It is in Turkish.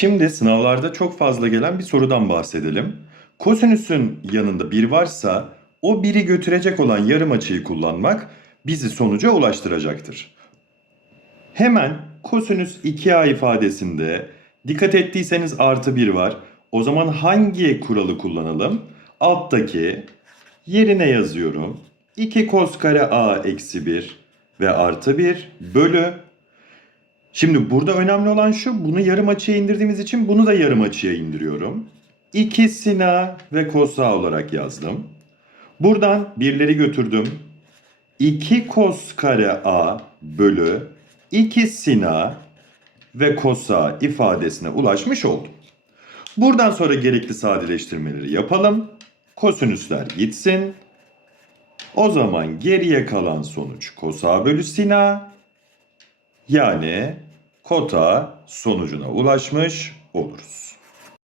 Şimdi sınavlarda çok fazla gelen bir sorudan bahsedelim. Kosinüsün yanında bir varsa o biri götürecek olan yarım açıyı kullanmak bizi sonuca ulaştıracaktır. Hemen kosinüs 2a ifadesinde dikkat ettiyseniz artı 1 var. O zaman hangi kuralı kullanalım? Alttaki yerine yazıyorum. 2 kos kare a eksi 1 ve artı 1 bölü. Şimdi burada önemli olan şu bunu yarım açıya indirdiğimiz için bunu da yarım açıya indiriyorum. 2 sin a ve kos a olarak yazdım. Buradan birleri götürdüm. 2 kos kare a bölü 2 sin a ve kos a ifadesine ulaşmış oldum. Buradan sonra gerekli sadeleştirmeleri yapalım. Kosinüsler gitsin. O zaman geriye kalan sonuç kos a bölü sin a. Yani kota sonucuna ulaşmış oluruz.